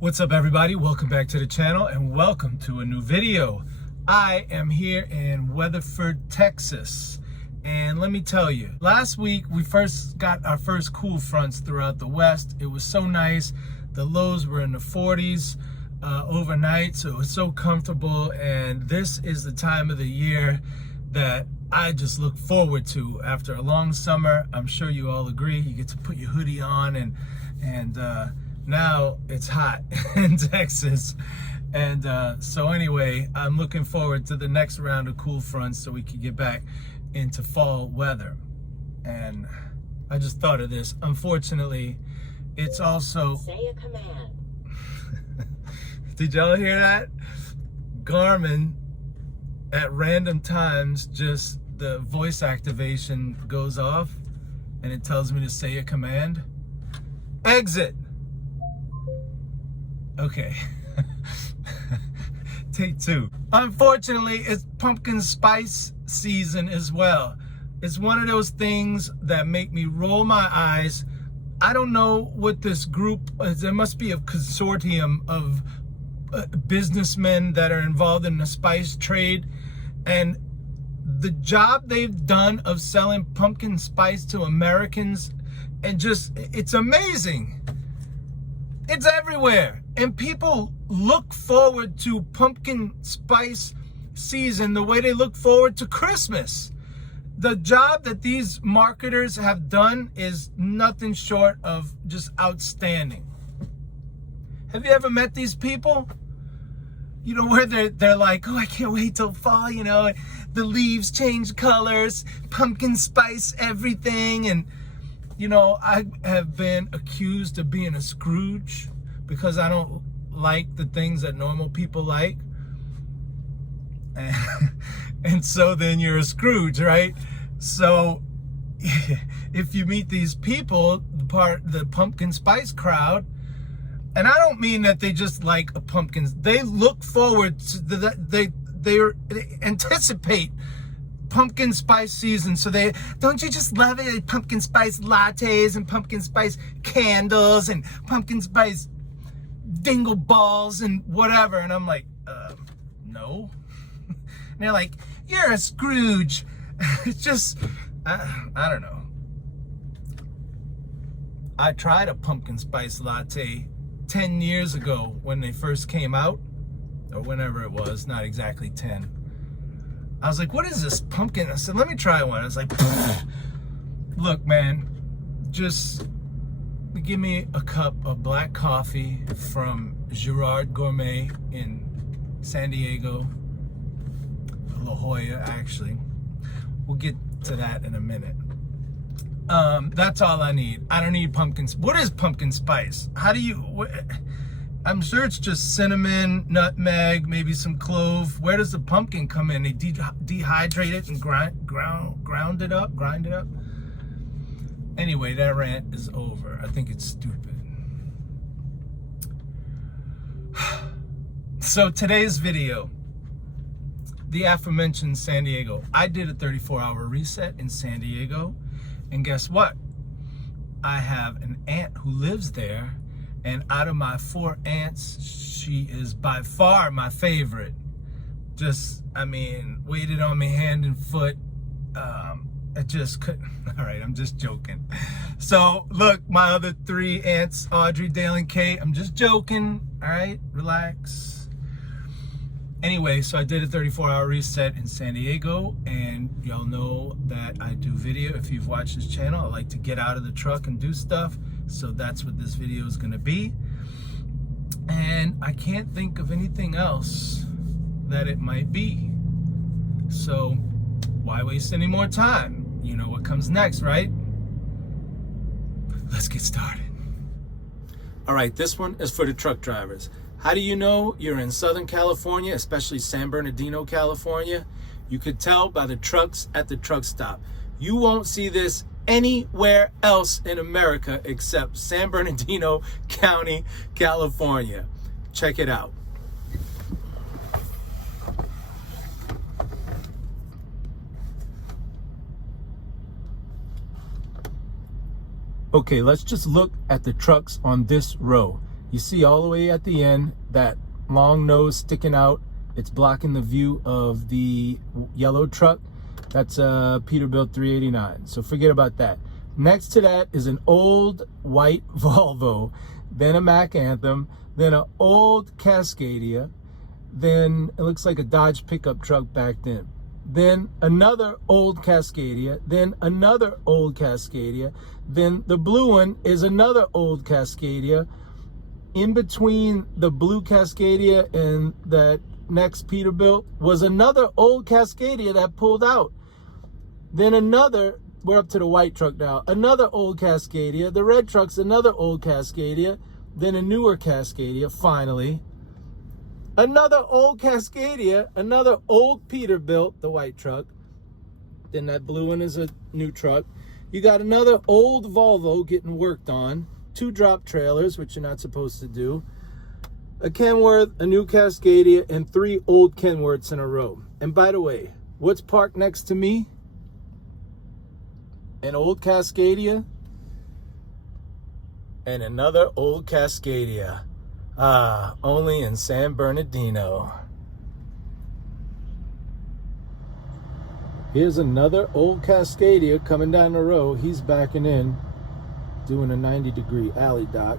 What's up, everybody? Welcome back to the channel and welcome to a new video. I am here in Weatherford, Texas, and let me tell you, last week we first got our first cool fronts throughout the west. It was so nice. The lows were in the 40s overnight, so it was so comfortable, and this is the time of the year that I just look forward to after a long summer. I'm sure you all agree. You get to put your hoodie on and now it's hot in Texas. And so anyway, I'm looking forward to the next round of cool fronts so we can get back into fall weather. And I just thought of this. Unfortunately, it's also... Say a command. Did y'all hear that? Garmin, at random times, just the voice activation goes off and it tells me to say a command. Exit. Okay. Take two. Unfortunately, it's pumpkin spice season as well. It's one of those things that make me roll my eyes. I don't know what this group is. There must be a consortium of businessmen that are involved in the spice trade, and the job they've done of selling pumpkin spice to Americans, and just, it's amazing. It's everywhere, and people look forward to pumpkin spice season the way they look forward to Christmas. The job that these marketers have done is nothing short of just outstanding. Have you ever met these people? You know, where they're like, oh, I can't wait till fall, you know, the leaves change colors, pumpkin spice everything. And you know, I have been accused of being a Scrooge because I don't like the things that normal people like. And so then you're a Scrooge, right? So if you meet these people, the pumpkin spice crowd, and I don't mean that they just like a pumpkin, they look forward to they anticipate pumpkin spice season. So they, don't you just love it? Pumpkin spice lattes and pumpkin spice candles and pumpkin spice dingle balls and whatever. And I'm like, no. And they're like, you're a Scrooge. It's just, I don't know. I tried a pumpkin spice latte 10 years ago when they first came out, or whenever it was, not exactly 10. I was like, what is this pumpkin? I said, let me try one. I was like, look, man, just give me a cup of black coffee from Girard Gourmet in San Diego, La Jolla, actually. We'll get to that in a minute. That's all I need. I don't need pumpkin. What is pumpkin spice? How do you... I'm sure it's just cinnamon, nutmeg, maybe some clove. Where does the pumpkin come in? They dehydrate it and grind it up. Anyway, that rant is over. I think it's stupid. So today's video, the aforementioned San Diego. I did a 34-hour reset in San Diego, and guess what? I have an aunt who lives there. And out of my 4 aunts, she is by far my favorite. Just, I mean, waited on me hand and foot. I just couldn't. All right, I'm just joking. So, look, my other 3 aunts, Audrey, Dale, and Kate, I'm just joking. All right, relax. Anyway, so I did a 34-hour reset in San Diego, and y'all know that I do video. If you've watched this channel, I like to get out of the truck and do stuff. So that's what this video is going to be. And I can't think of anything else that it might be. So why waste any more time? You know what comes next, right? Let's get started. All right, this one is for the truck drivers. How do you know you're in Southern California, especially San Bernardino, California? You could tell by the trucks at the truck stop. You won't see this anywhere else in America except San Bernardino County, California. Check it out. Okay, let's just look at the trucks on this row. You see all the way at the end, that long nose sticking out. It's blocking the view of the yellow truck. That's a Peterbilt 389. So forget about that. Next to that is an old white Volvo, then a Mack Anthem, then an old Cascadia, then it looks like a Dodge pickup truck back then another old Cascadia, then another old Cascadia, then the blue one is another old Cascadia. In between the blue Cascadia and that next Peterbilt was another old Cascadia that pulled out. Then another, we're up to the white truck now, another old Cascadia. The red truck's another old Cascadia. Then a newer Cascadia, finally. Another old Cascadia, another old Peterbilt, the white truck. Then that blue one is a new truck. You got another old Volvo getting worked on. 2 drop trailers, which you're not supposed to do. A Kenworth, a new Cascadia, and 3 old Kenworths in a row. And by the way, what's parked next to me? An old Cascadia and another old Cascadia. Only in San Bernardino. Here's another old Cascadia coming down the road. He's backing in, doing a 90-degree alley dock,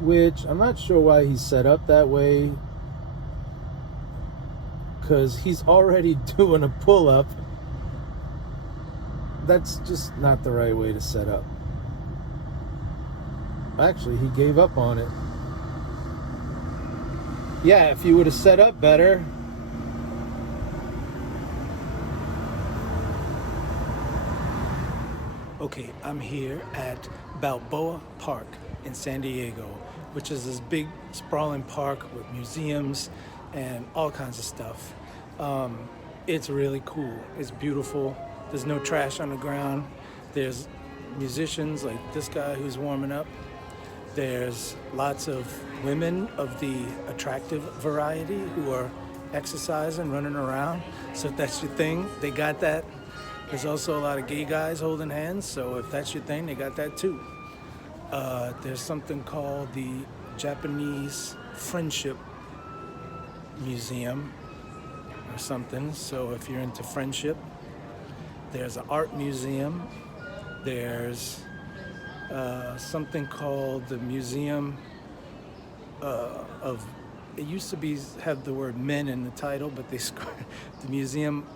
which I'm not sure why he's set up that way, because he's already doing a pull-up. That's just not the right way to set up. Actually, he gave up on it. Yeah, if you would have set up better. Okay, I'm here at Balboa Park in San Diego, which is this big sprawling park with museums and all kinds of stuff. It's really cool. It's beautiful. There's no trash on the ground. There's musicians like this guy who's warming up. There's lots of women of the attractive variety who are exercising, running around. So if that's your thing, they got that. There's also a lot of gay guys holding hands, so if that's your thing, they got that too. There's something called the Japanese Friendship Museum or something, so if you're into friendship. There's an art museum. There's something called the Museum of, it used to have the word men in the title, but the Museum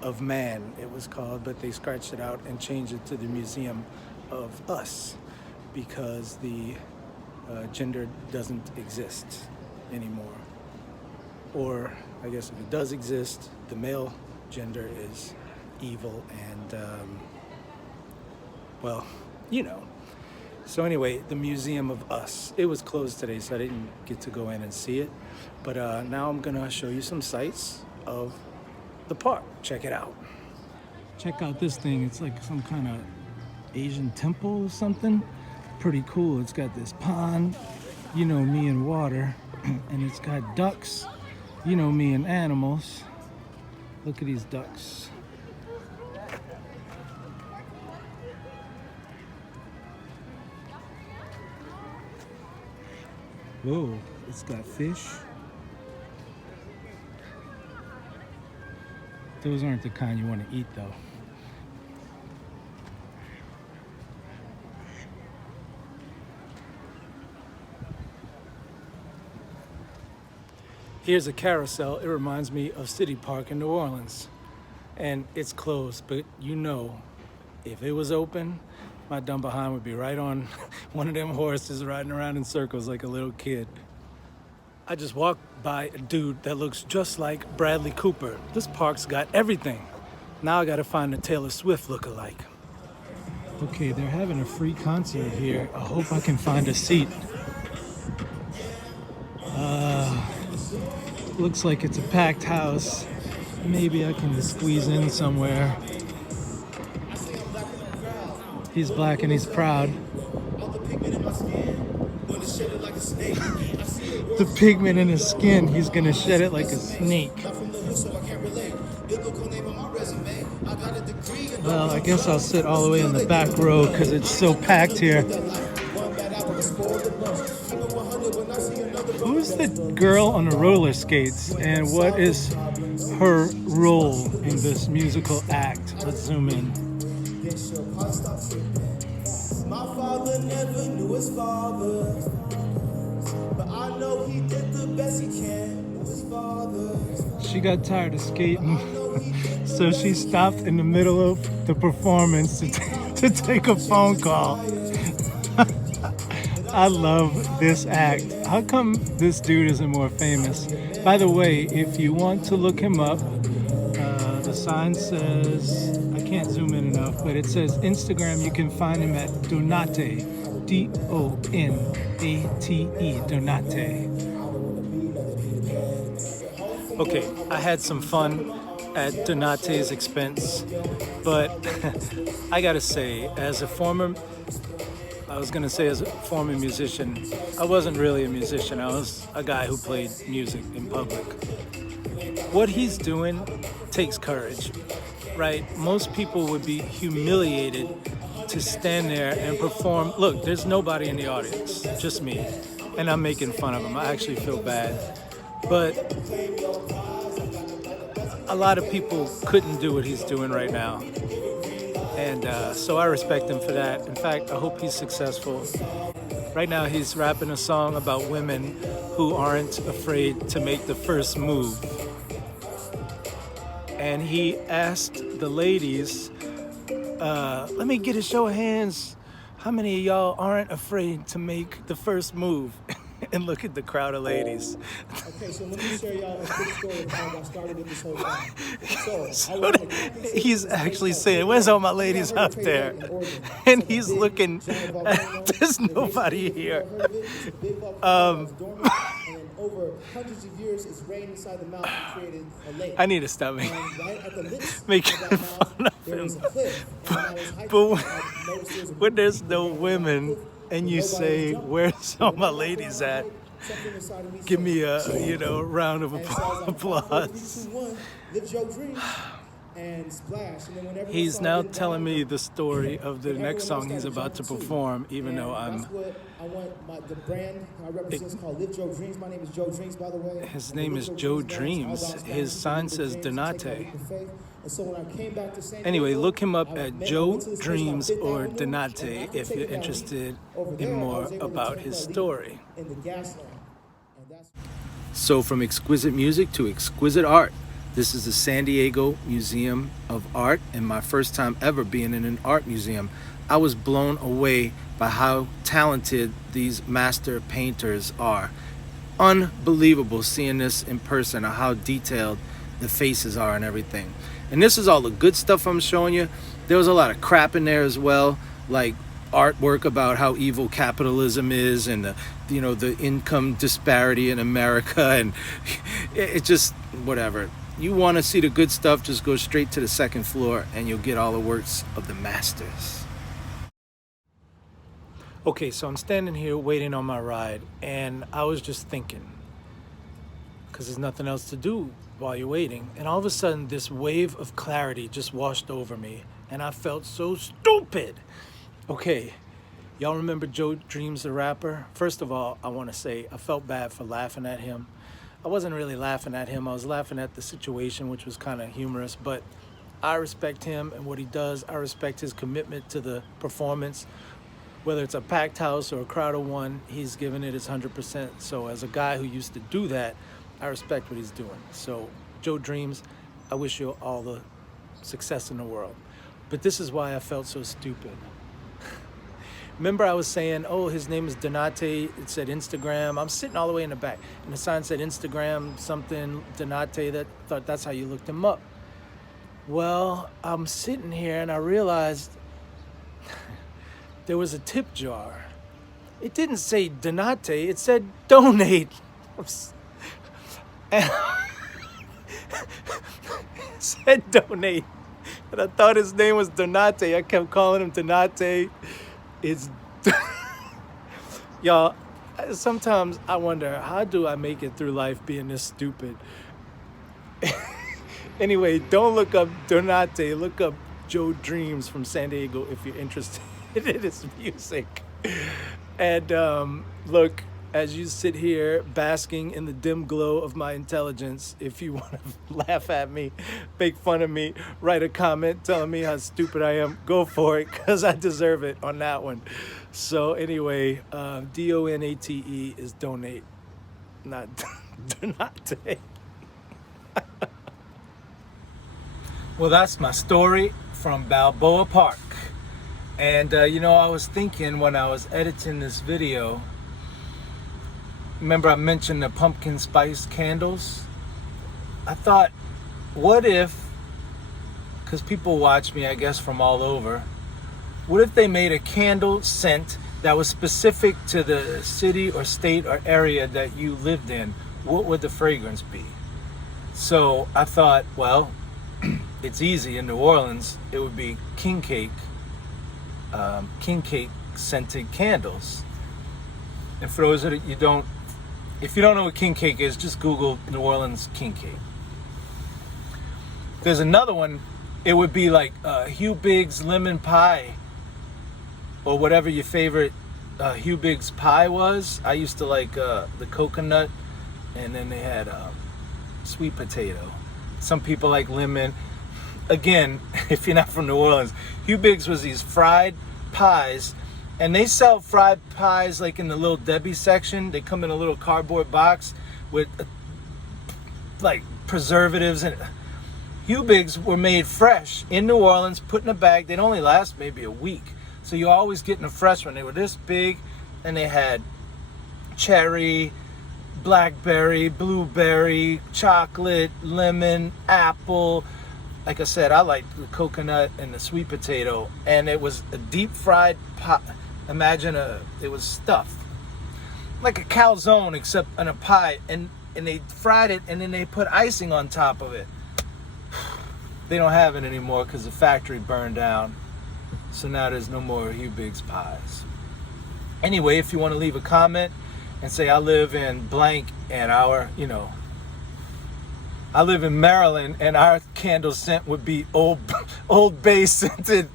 of Man, it was called, but they scratched it out and changed it to the Museum of Us, because the gender doesn't exist anymore. Or I guess if it does exist, the male gender is evil and, well, you know. So anyway, the Museum of Us. It was closed today, so I didn't get to go in and see it. But now I'm gonna show you some sights of the park. Check it out. Check out this thing. It's like some kind of Asian temple or something. Pretty cool. It's got this pond, you know me and water, and it's got ducks, you know me and animals. Look at these ducks. Whoa, it's got fish. Those aren't the kind you want to eat though. Here's a carousel. It reminds me of City Park in New Orleans. And it's closed, but you know, if it was open, my dumb behind would be right on one of them horses riding around in circles like a little kid. I just walked by a dude that looks just like Bradley Cooper. This park's got everything. Now I gotta find a Taylor Swift lookalike. Okay, they're having a free concert here. I hope I can find a seat. Looks like it's a packed house. Maybe I can squeeze in somewhere. He's black and he's proud. The pigment in his skin, he's gonna shed it like a snake. Well, I guess I'll sit all the way in the back row because it's so packed here. Who's the girl on the roller skates, and what is her role in this musical act? Let's zoom in. My father never knew his father, but I know he did the best he can with his father. She got tired of skating, so she stopped in the middle of the performance to take a phone call. I love this act. How come this dude isn't more famous? By the way, if you want to look him up, the sign says, I can't zoom in enough, but it says Instagram. You can find him at Donate, Donate, Donate. Okay, I had some fun at Donate's expense, but I gotta say, as a former musician, I wasn't really a musician. I was a guy who played music in public. What he's doing takes courage, right? Most people would be humiliated to stand there and perform. Look, there's nobody in the audience, just me. And I'm making fun of him. I actually feel bad. But a lot of people couldn't do what he's doing right now. And so I respect him for that. In fact, I hope he's successful. Right now, he's rapping a song about women who aren't afraid to make the first move. And he asked the ladies, let me get a show of hands. How many of y'all aren't afraid to make the first move? And look at the crowd of ladies. Okay, so let me share y'all a quick story of how I started with this whole thing. He's actually saying, where's all my ladies out there? And he's looking, there's nobody here. Over hundreds of years, it's rained inside the mountain and created a lake. I need to stop Right at the lips making of that fun mountain, of there him. was a cliff. And I was hiking, But I noticed there was a when there's no women and you say, where's all my ladies at? something inside of me Give said, me a, round of and so I was like, applause. 3, 2, 1, live your dreams. And splash. And then whenever He's now telling me the story of the next song he's about to perform, even though I'm... That's what I want, the brand I represent is called Live Joe Dreams. My name is Joe Dreams, by the way. His name is Joe Dreams. His sign says Donate. Anyway, look him up at Joe Dreams or Donate if you're interested in more about his story. So from exquisite music to exquisite art. This is the San Diego Museum of Art, and my first time ever being in an art museum. I was blown away by how talented these master painters are. Unbelievable seeing this in person, or how detailed the faces are and everything. And this is all the good stuff I'm showing you. There was a lot of crap in there as well, like artwork about how evil capitalism is, and the income disparity in America, and it just whatever. You want to see the good stuff, just go straight to the second floor and you'll get all the works of the masters. Okay, so I'm standing here waiting on my ride, and I was just thinking, because there's nothing else to do while you're waiting, and all of a sudden this wave of clarity just washed over me, and I felt so stupid. Okay, y'all remember Joe Dreams the rapper? First of all, I want to say I felt bad for laughing at him. I wasn't really laughing at him. I was laughing at the situation, which was kind of humorous, but I respect him and what he does. I respect his commitment to the performance. Whether it's a packed house or a crowd of one, he's giving it his 100%. So as a guy who used to do that, I respect what he's doing. So Joe Dreams, I wish you all the success in the world. But this is why I felt so stupid. Remember I was saying, oh, his name is Donate, it said Instagram. I'm sitting all the way in the back, and the sign said Instagram, something, Donate, that thought that's how you looked him up. Well, I'm sitting here, and I realized there was a tip jar. It didn't say Donate, it said donate. And it said donate, and I thought his name was Donate. I kept calling him Donate. It's y'all, sometimes I wonder, how do I make it through life being this stupid? Anyway, don't look up Donate, look up Joe Dreams from San Diego if you're interested in his music. And look, as you sit here basking in the dim glow of my intelligence, if you want to laugh at me, make fun of me, write a comment telling me how stupid I am, go for it, because I deserve it on that one. So anyway, DONATE is donate, not donate. Well, that's my story from Balboa Park. And you know, I was thinking when I was editing this video, remember I mentioned the pumpkin spice candles? I thought, what if, because people watch me, I guess, from all over, what if they made a candle scent that was specific to the city or state or area that you lived in? What would the fragrance be? So I thought, well, it's easy. In New Orleans, it would be king cake scented candles. And for those that if you don't know what king cake is, just Google New Orleans king cake. There's another one. It would be like Hugh Biggs lemon pie, or whatever your favorite Hugh Biggs pie was. I used to like the coconut, and then they had sweet potato. Some people like lemon. Again, if you're not from New Orleans, Hugh Biggs was these fried pies, and they sell fried pies like in the Little Debbie section. They come in a little cardboard box with like preservatives, and Hugh Biggs were made fresh in New Orleans, put in a bag. They'd only last maybe a week, so you're always getting a fresh one. They were this big, and they had cherry, blackberry, blueberry, chocolate, lemon, apple. Like I said, I like the coconut and the sweet potato, and it was a deep fried pie. Imagine it was stuffed like a calzone, except in a pie, and they fried it, and then they put icing on top of it. They don't have it anymore because the factory burned down, so now there's no more Hugh Biggs pies. Anyway, if you want to leave a comment and say I live in blank, and I live in Maryland, and our candle scent would be Old Bay scented.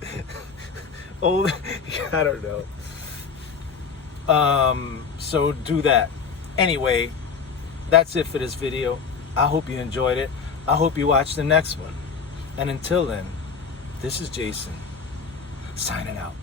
I don't know. So do that. Anyway, that's it for this video. I hope you enjoyed it. I hope you watch the next one. And until then, this is Jason, signing out.